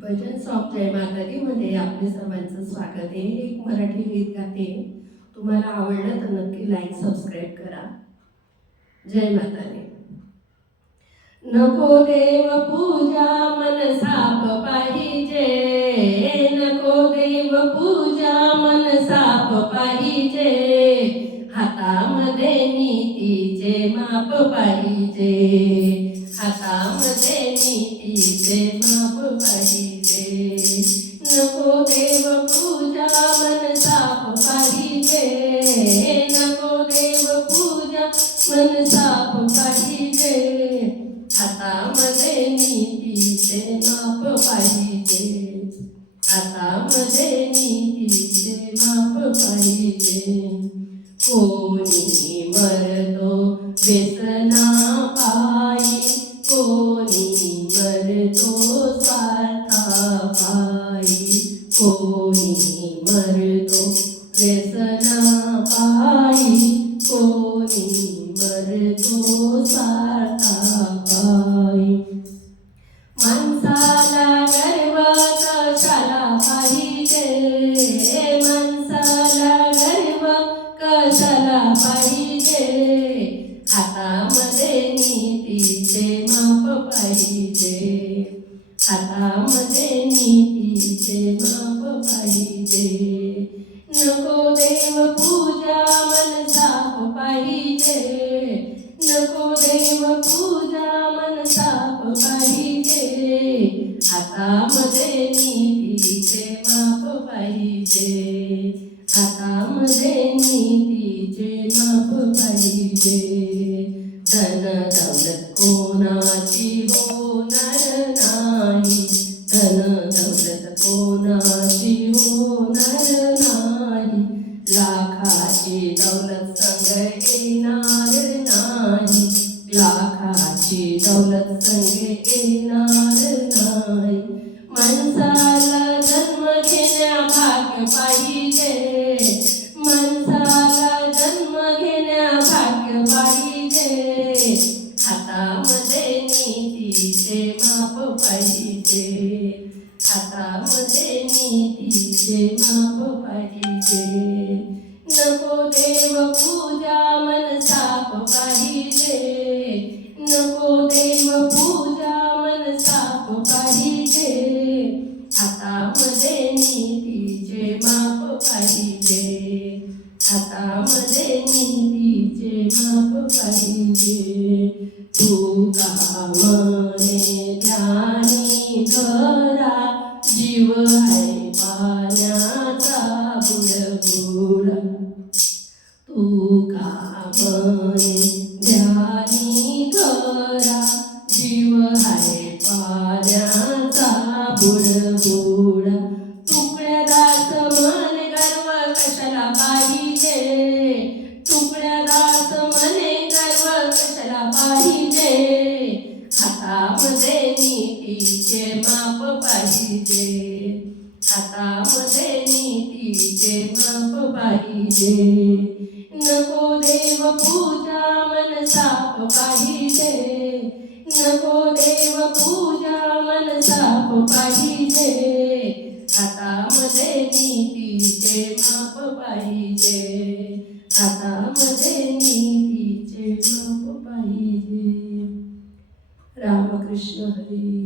भजन सॉन्ग जय मातादी मध्ये आपले सर्वांचं स्वागत आहे. एक मराठी गीत गाते. तुम्हाला आवडलं तर नक्की लाईक सबस्क्राईब करा. जय मातादी. नको देव पूजा मन साप पाहिजे, नको देव पूजा मन साप पाहिजे, हातामध्ये नीतीचे माप पाहिजे, हातामध्ये नीतीचे माप पाहिजे. नको देव पूजा मन साप पाहिजे, नको देव पूजा मन साप पाहिजे, हातामध्ये नीतीचे माप पाहिजे, हातामध्ये नीतीचे माप पाहिजे. कोणी मरतो व्यसना पायी, कोणी मरतो स्वार्था पायी, कोणी मरतो व्यसना पायी, कोणी मरतो स्वार्था पायी. माणसाला गर्व कशाला पाहिजे, माणसाला गर्व कशाला पाहिजे, हातामध्ये नीतीचे माप पाहिजे, हातामध्ये नीतीचे माप पाहिजे. नको देव पूजा मन साप पाहिजे, नको देव पूजा मन साप पाहिजे, हातामध्ये नीतीचे माप पाहिजे, हातामध्ये नीतीचे माप पाहिजे. धन दौलत कोणाची होणार नाही, धन दौलत कोणाची होणार नाही, लाखाची दौलत संग येणार नाही, लाखाची दौलत संग येणार नाही. माणसाला जन्म घेण्या भाग्य पाहिजे, माणसाला जन्म घेण्या भाग्य पाहिजे, हातामध्ये नीतीचे माप पाहिजे, हातामध्ये नीतीचे माप पाहिजे. नको देव पूजा मन साप पाहिजे, नको देव पूजा मन साप पाहिजे, हातामध्ये नीतीचे माप पाहिजे, हातामध्ये नीतीचे माप पाहिजे. तुका मने ध्यानी धरा, जीव आहे पाण्याचा बुडबुडा, तुका मने ध्यानी धरा, जीव आहे पाण्याचा बुडबुडा. तुकड्या दास मने गर्व कशाला पाहिजे, तुकड्या दास मने गर्व कशाला पाहिजे, हातामध्ये नीतीचे माप पाहिजे, हातामध्ये नीतीचे माप पाहिजे. नको देव पूजा मन साप पाहिजे, नको देव पूजा मन साप पाहिजे, हातामध्ये नीतीचे माप पाहिजे, हातामध्ये नीतीचे माप पाहिजे. रामकृष्ण हरी.